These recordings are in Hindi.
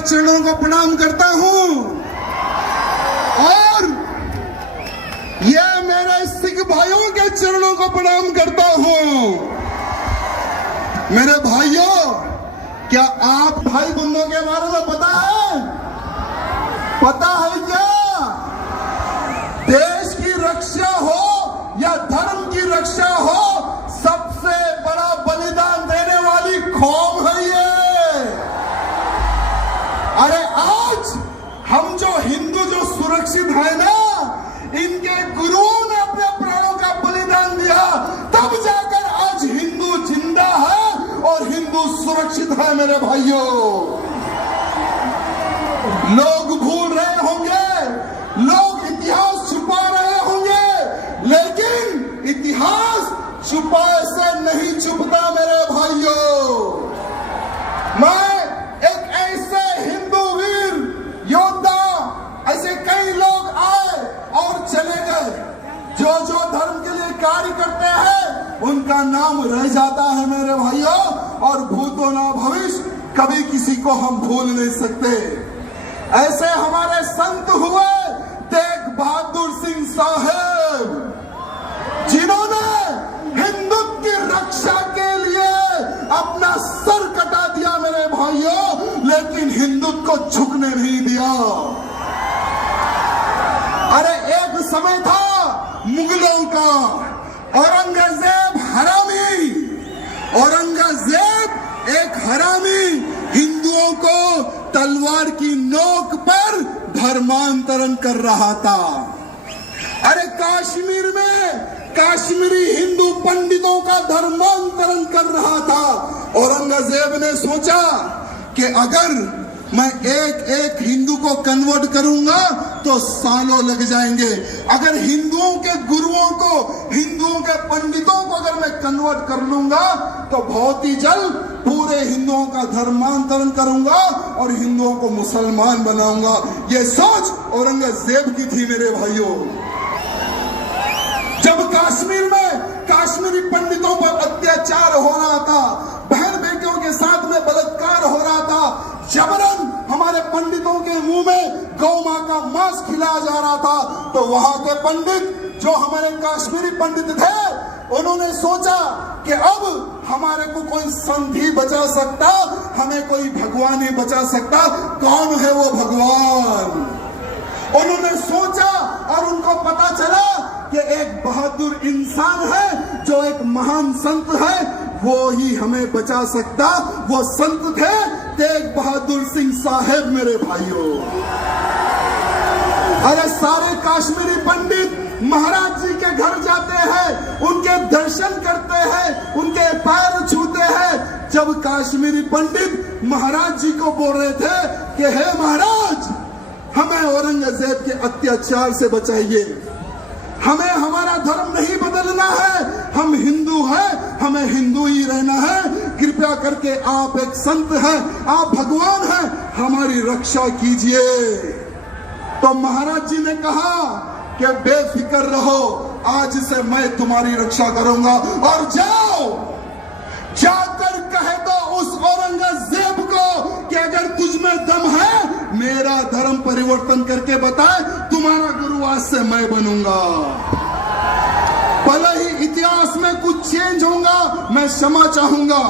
चरणों को प्रणाम करता हूं और ये मेरे सिख भाइयों के चरणों को प्रणाम करता हूं। मेरे भाइयों, क्या आप भाई बंधुओं के बारे में पता है? पता है क्या? देश की रक्षा हो या धर्म की रक्षा हो, सबसे बड़ा बलिदान देने वाली कौम है ये। अरे आज हम जो हिंदू जो सुरक्षित है ना, इनके गुरुओं ने अपने प्राणों का बलिदान दिया, तब जाकर आज हिंदू जिंदा है और हिंदू सुरक्षित है। मेरे भाइयों, लोग भूल रहे होंगे, लोग इतिहास छुपा रहे होंगे, लेकिन इतिहास छुपाए से नहीं छुपता। मेरे भाइयों, मैं एक ऐसे हिंदू वीर योद्धा, ऐसे कई लोग आए और चले गए, जो जो धर्म के लिए कार्य करते हैं उनका नाम रह जाता है मेरे भाइयों, और भूतो ना भविष्य कभी किसी को हम भूल नहीं सकते। ऐसे हमारे संत हुए तेग बहादुर सिंह साहब, जिन्होंने हिंदुत्व की रक्षा के लिए अपना सर कटा दिया मेरे भाइयों, लेकिन हिंदुत्व को झुकने नहीं दिया। अरे एक समय था मुगलों का, औरंगजेब हरामी, औरंगजेब एक हरामी हिंदुओं को तलवार की नोक पर धर्मांतरण कर रहा था। अरे कश्मीर में कश्मीरी हिंदू पंडितों का धर्मांतरण कर रहा था। औरंगजेब ने सोचा कि अगर मैं एक एक हिंदू को कन्वर्ट करूंगा तो सालों लग जाएंगे। अगर हिंदुओं के गुरुओं को, हिंदुओं के पंडितों को अगर मैं कन्वर्ट कर लूंगा तो बहुत ही जल्द पूरे हिंदुओं का धर्मांतरण करूंगा और हिंदुओं को मुसलमान बनाऊंगा। ये सोच औरंगजेब की थी मेरे भाइयों। जब कश्मीर में कश्मीरी पंडितों पर अत्याचार हो रहा था, बहन बेटियों के साथ में बलात्कार हो रहा था, जबरन हमारे पंडितों के मुंह में गौ मां का मांस खिलाया जा रहा था, तो वहां के पंडित जो हमारे कश्मीरी पंडित थे, उन्होंने सोचा कि अब हमारे को कोई संत ही बचा सकता, हमें कोई भगवान ही बचा सकता। कौन है वो भगवान? उन्होंने सोचा और उनको पता चला कि एक बहादुर इंसान है, जो एक महान संत है, वो ही हमें बचा सकता। वो संत थे तेग बहादुर सिंह साहब मेरे भाइयों। अरे सारे कश्मीरी पंडित महाराज जी के घर जाते हैं, उनके दर्शन करते हैं, उनके पैर छूते हैं। जब कश्मीरी पंडित महाराज जी को बोल रहे थे कि हे महाराज, हमें औरंगजेब के अत्याचार से बचाइए, हमें हमारा धर्म नहीं बदलना है, हम हिंदू हैं, हमें हिंदू ही रहना है, कृपया करके आप एक संत हैं, आप भगवान हैं, हमारी रक्षा कीजिए। तो महाराज जी ने कहा कि बेफिक्र रहो, आज से मैं तुम्हारी रक्षा करूंगा, और जाओ जाकर कह दो उस औरंगजेब को कि अगर तुझ में दम है, मेरा धर्म परिवर्तन करके बताए, तुम्हारा गुरु आज से मैं बनूंगा। भले ही इतिहास में कुछ चेंज होगा, मैं क्षमा चाहूंगा।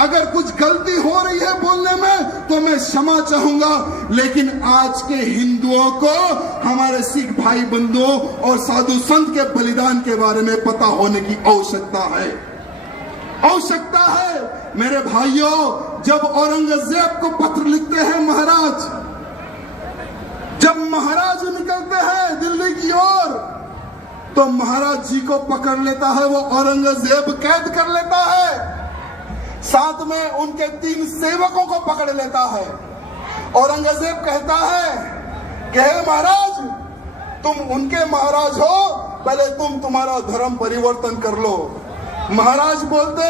अगर कुछ गलती हो रही है बोलने में तो मैं क्षमा चाहूंगा, लेकिन आज के हिंदुओं को हमारे सिख भाई बंधुओं और साधु संत के बलिदान के बारे में पता होने की आवश्यकता है, आवश्यकता है। मेरे भाइयों, जब औरंगजेब को पत्र लिखते हैं महाराज, जब महाराज निकलते हैं दिल्ली की ओर, तो महाराज जी को पकड़ लेता है वो औरंगजेब, कैद कर लेता है, साथ में उनके 3 सेवकों को पकड़ लेता है। औरंगजेब कहता है कि हे महाराज, तुम उनके महाराज हो, पहले तुम तुम्हारा धर्म परिवर्तन कर लो। महाराज बोलते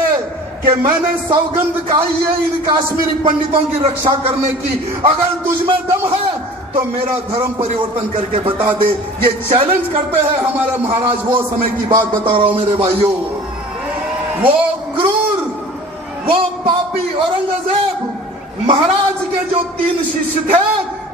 कि मैंने सौगंध खाई है इन कश्मीरी पंडितों की रक्षा करने की, अगर तुझमें दम है तो मेरा धर्म परिवर्तन करके बता दे। ये चैलेंज करते हैं हमारे महाराज। वो समय की बात बता रहा हूं मेरे भाइयों। वो क्रूर, वो पापी औरंगजेब महाराज के जो 3 शिष्य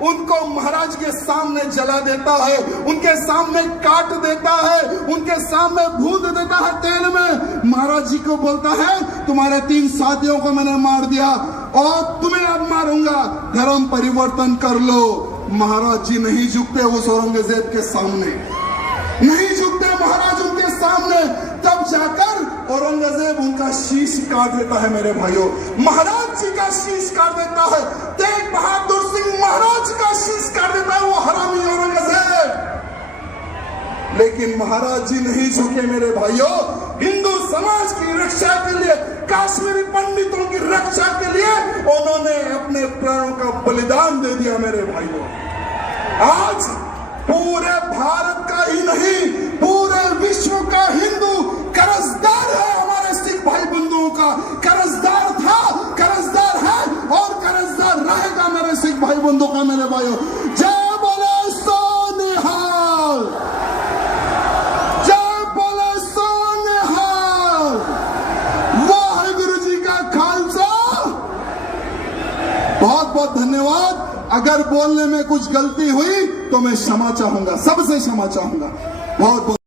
उनको महाराज के सामने जला देता है, उनके सामने काट देता है, उनके सामने भून देता है तेल में। महाराज जी को बोलता है तुम्हारे 3 साथियों को मैंने मार दिया और तुम्हें अब मारूंगा, धर्म परिवर्तन कर लो। महाराज जी नहीं झुकते उस औरंगजेब के सामने, नहीं झुकते महाराज उनके सामने। तब जाकर औरंगजेब उनका शीश काट देता है मेरे भाइयों, महाराज जी का शीश काट देता है। तेग बहादुर सिंह महाराज का शीश काट देता है वो हरामी औरंगजेब। लेकिन महाराज जी नहीं झुके मेरे भाइयों, हिंदू समाज की रक्षा के लिए, काश्मीरी पंडितों की रक्षा के लिए उन्होंने अपने प्राणों का बलिदान दे दिया मेरे भाइयों। आज पूरे भारत का ही नहीं, पूरे विश्व का हिंदू कर्जदार है हमारे सिख भाई बंधुओं का। कर्जदार था, कर्जदार है और कर्जदार रहेगा मेरे सिख भाई बंधुओं का मेरे भाइयों। जय बोले सोनिहाल, जय बोले सोनिहाल। वाहिगुरु जी का खालसा। बहुत बहुत धन्यवाद। अगर बोलने में कुछ गलती हुई तो मैं क्षमा चाहूंगा, सबसे क्षमा चाहूंगा। बहुत बहुत